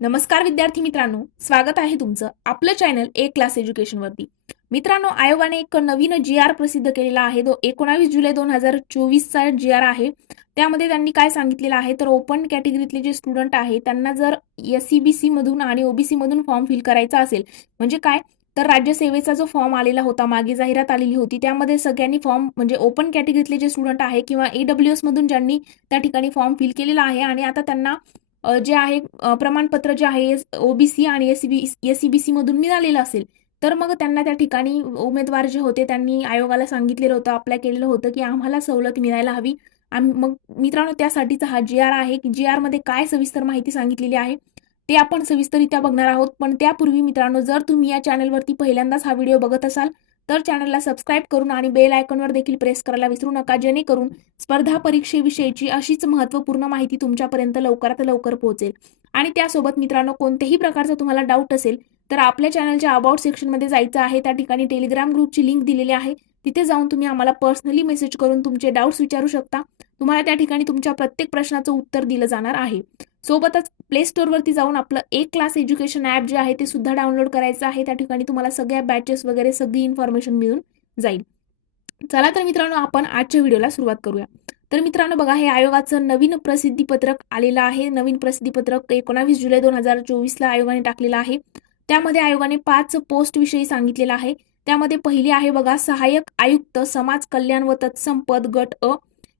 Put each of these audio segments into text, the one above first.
नमस्कार विद्यार्थी मित्रांनो, स्वागत आहे तुमचं आपलं चॅनल ए क्लास एज्युकेशन वरती. मित्रांनो, आयोगाने एक नवीन जी आर प्रसिद्ध केलेला आहे. 19 जुलै 2024 चा जी आर आहे. त्यामध्ये त्यांनी काय सांगितलेलं आहे तर ओपन कॅटेगरीतले जे स्टुडंट आहे त्यांना जर एससीबीसी मधून आणि ओबीसी मधून फॉर्म फिल करायचा असेल, म्हणजे काय तर राज्यसेवेचा जो फॉर्म आलेला होता, मागे जाहिरात आलेली होती, त्यामध्ये सगळ्यांनी फॉर्म म्हणजे ओपन कॅटेगरीतले जे स्टुडंट आहे किंवा ईडब्ल्यूएस मधून ज्यांनी त्या ठिकाणी फॉर्म फिल केलेला आहे आणि आता त्यांना जे आहे प्रमाणपत्र जे आहे ओबीसी आणि एससीबीसी मधून मिळालेलं असेल, तर मग त्यांना त्या ठिकाणी उमेदवार जे होते त्यांनी आयोगाला सांगितलेलं होतं, अप्लाय केलेलं होतं की आम्हाला सवलत मिळायला हवी. आणि मग मित्रांनो, त्यासाठीचा हा जी आर आहे की जी आर मध्ये काय सविस्तर माहिती सांगितलेली आहे ते आपण सविस्तररित्या बघणार आहोत. पण त्यापूर्वी मित्रांनो, जर तुम्ही या चॅनलवरती पहिल्यांदाच हा व्हिडिओ बघत असाल तर चॅनलला सबस्क्राईब करून आणि बेल आयकॉनवर देखील प्रेस करायला विसरू नका, जेणेकरून स्पर्धा परीक्षेविषयीची अशीच महत्त्वपूर्ण माहिती तुमच्यापर्यंत लवकरात लवकर पोहोचेल. आणि त्यासोबत मित्रांनो, कोणत्याही प्रकारचा तुम्हाला डाऊट असेल तर आपल्या चॅनलच्या अबाउट सेक्शनमध्ये जायचं आहे. त्या ठिकाणी टेलिग्राम ग्रुपची लिंक दिलेली आहे. तिथे जाऊन तुम्ही आम्हाला पर्सनली मेसेज करून तुमचे डाऊट्स विचारू शकता. तुम्हाला त्या ठिकाणी तुमच्या प्रत्येक प्रश्नाचं उत्तर दिलं जाणार आहे. सोबतच प्ले स्टोअरवरती जाऊन आपलं एक क्लास एज्युकेशन ॲप जे आहे ते सुद्धा डाउनलोड करायचं आहे. त्या ठिकाणी तुम्हाला सगळ्या बॅचेस वगैरे सगळी इन्फॉर्मेशन मिळून जाईल. चला तर मित्रांनो, आपण आजच्या व्हिडिओला सुरुवात करूया. तर मित्रांनो बघा, हे आयोगाचं नवीन प्रसिद्धीपत्रक आलेलं आहे. नवीन प्रसिद्धीपत्रक 19 जुलै 2024 ला आयोगाने टाकलेलं आहे. त्यामध्ये आयोगाने 5 पोस्ट विषयी सांगितलेलं आहे. त्यामध्ये पहिली आहे बघा, सहाय्यक आयुक्त समाज कल्याण व तत्सम पद गट अ.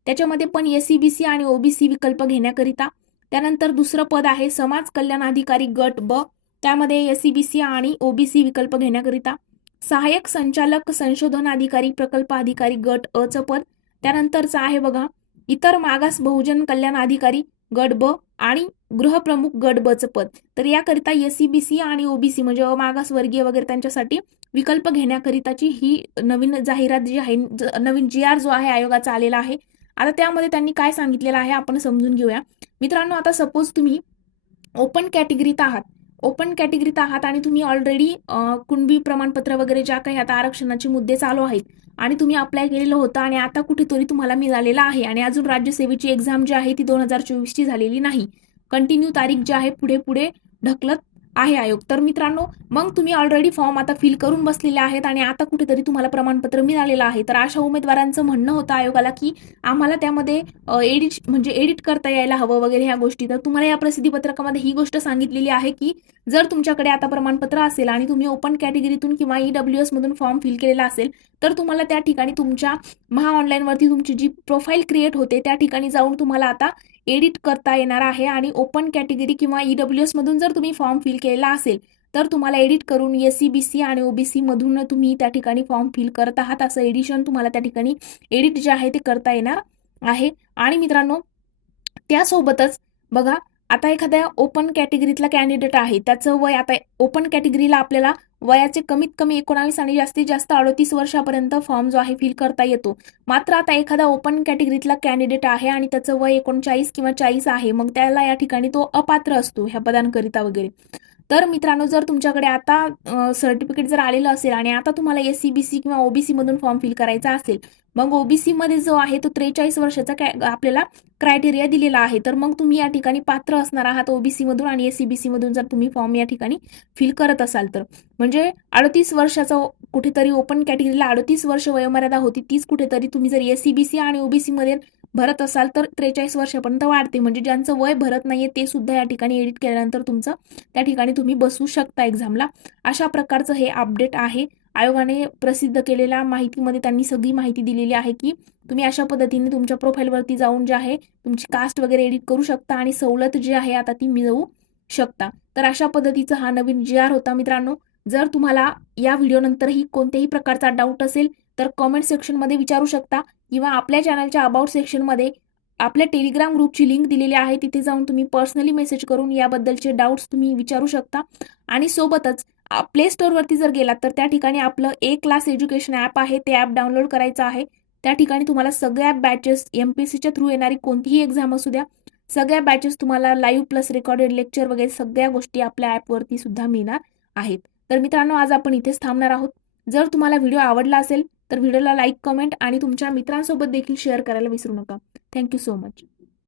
त्याच्यामध्ये पण एससीबीसी आणि ओबीसी विकल्प घेण्याकरिता. त्यानंतर दुसरं पद आहे समाज कल्याण अधिकारी गट ब. त्यामध्ये एससीबीसी आणि ओबीसी विकल्प घेण्याकरिता. सहाय्यक संचालक संशोधन अधिकारी प्रकल्प अधिकारी गट अ चं पद. त्यानंतरचं आहे बघा, इतर मागास बहुजन कल्याण अधिकारी गट ब आणि गृहप्रमुख गट ब चं पद. तर याकरिता एससीबीसी आणि ओबीसी म्हणजे अमागास वर्गीय वगैरे त्यांच्यासाठी विकल्प घेण्याकरिताची ही नवीन जाहिरात जी आहे, नवीन जी आर जो आहे आयोगाचा आलेला आहे. आता त्यामध्ये त्यांनी काय सांगितलेलं आहे आपण समजून घेऊया. मित्रांनो, आता सपोज तुम्ही ओपन कॅटेगरीत आहात, आणि तुम्ही ऑलरेडी कुणबी प्रमाणपत्र वगैरे ज्या काही आता आरक्षणाचे मुद्दे चालू आहेत आणि तुम्ही अप्लाय केलेलं होतं आणि आता कुठेतरी तुम्हाला मिळालेलं आहे आणि अजून राज्यसेवेची एक्झाम जी आहे ती 2024 ची झालेली नाही. कंटिन्यू तारीख जी आहे पुढे पुढे ढकलत आहे आयोग. तर मित्रांनो, मग तुम्ही ऑलरेडी फॉर्म आता फिल करून बसलेले आहेत आणि आता कुठेतरी तुम्हाला प्रमाणपत्र मिळालेलं आहे. तर अशा उमेदवारांचं म्हणणं होतं आयोगाला की आम्हाला त्यामध्ये एडिट करता यायला हवं वगैरे ह्या गोष्टी. तर तुम्हाला या प्रसिद्धीपत्रकामध्ये ही गोष्ट सांगितलेली आहे की जर तुमच्याकडे आता प्रमाणपत्र असेल आणि तुम्ही ओपन कॅटेगरीतून किंवा ईडब्ल्यूएस मधून फॉर्म फिल केलेला असेल तर तुम्हाला त्या ठिकाणी तुमच्या महा ऑनलाईन वरती तुमची जी प्रोफाईल क्रिएट होते त्या ठिकाणी जाऊन तुम्हाला आता एडिट करता येणार आहे. आणि ओपन कॅटेगरी किंवा ईडब्ल्यूएस मधून जर तुम्ही फॉर्म फिल केलेला असेल तर तुम्हाला एडिट करून एससीबीसी आणि ओबीसी मधून तुम्ही त्या ठिकाणी फॉर्म फिल करत आहात असं एडिशन तुम्हाला त्या ठिकाणी एडिट जे आहे ते करता येणार आहे. आणि मित्रांनो, त्यासोबतच बघा, आता एखाद्या ओपन कॅटेगरीतला कॅन्डिडेट आहे, त्याचं वय आता ओपन कॅटेगरीला आपल्याला वयाचे कमीत कमी 19 आणि जास्तीत जास्त 38 वर्षापर्यंत फॉर्म जो आहे फिल करता येतो. मात्र आता एखादा ओपन कॅटेगरीतला कॅन्डिडेट आहे आणि त्याचं वय 39 किंवा 40 आहे, मग त्याला या ठिकाणी तो अपात्र असतो ह्या पदांकरिता वगैरे. तर मित्रांनो, जर तुमच्याकडे आता सर्टिफिकेट जर आलेलं असेल आणि आता तुम्हाला एससीबीसी किंवा ओबीसी मधून फॉर्म फिल करायचा असेल, मग ओबीसी मध्ये जो आहे तो 43 वर्षाचा आपल्याला क्रायटेरिया दिलेला आहे. तर मग तुम्ही या ठिकाणी पात्र असणार आहात ओबीसी मधून आणि एससीबीसी मधून जर तुम्ही फॉर्म या ठिकाणी फिल करत असाल तर. म्हणजे 38 वर्षाचा कुठेतरी ओपन कॅटेगरीला 38 वर्ष वयोमर्यादा होती, तीच कुठेतरी तुम्ही जर एससीबीसी आणि ओबीसी मध्ये भरत असाल तर 43 वर्षापर्यंत वाढते. म्हणजे ज्यांचं वय भरत नाहीये ते सुद्धा या ठिकाणी एडिट केल्यानंतर तुमचं त्या ठिकाणी तुम्ही बसू शकता एक्झामला. अशा प्रकारचं हे अपडेट आहे. आयोगाने प्रसिद्ध केलेल्या माहितीमध्ये त्यांनी सगळी माहिती दिलेली आहे की तुम्ही अशा पद्धतीने तुमच्या प्रोफाईलवरती जाऊन जे आहे तुमची कास्ट वगैरे एडिट करू शकता आणि सवलत जी आहे आता ती मिळवू शकता. तर अशा पद्धतीचा हा नवीन जी आर होता मित्रांनो. जर तुम्हाला या व्हिडिओनंतरही कोणत्याही प्रकारचा डाऊट असेल तर कॉमेंट सेक्शनमध्ये विचारू शकता किंवा आपल्या चॅनलच्या अबाउट सेक्शनमध्ये आपल्या टेलिग्राम ग्रुपची लिंक दिलेली आहे, तिथे जाऊन तुम्ही पर्सनली मेसेज करून याबद्दलचे डाऊट्स तुम्ही विचारू शकता. आणि सोबतच प्ले स्टोअरवरती जर गेलात तर त्या ठिकाणी आपलं ए क्लास एज्युकेशन ॲप आहे, ते ॲप डाउनलोड करायचं आहे. त्या ठिकाणी तुम्हाला सगळ्या बॅचेस एमपीएससीच्या थ्रू येणारी कोणतीही एक्झाम असू द्या, सगळ्या बॅचेस तुम्हाला लाईव्ह प्लस रेकॉर्डेड लेक्चर वगैरे सगळ्या गोष्टी आपल्या ॲपवरती सुद्धा मिळणार आहेत. तर मित्रांनो, आज आपण इथेच थांबणार आहोत. जर तुम्हाला व्हिडिओ आवडला असेल तर व्हिडिओला लाईक, कमेंट आणि तुमच्या मित्रांसोबत देखील शेअर करायला विसरू नका. Thank you so much.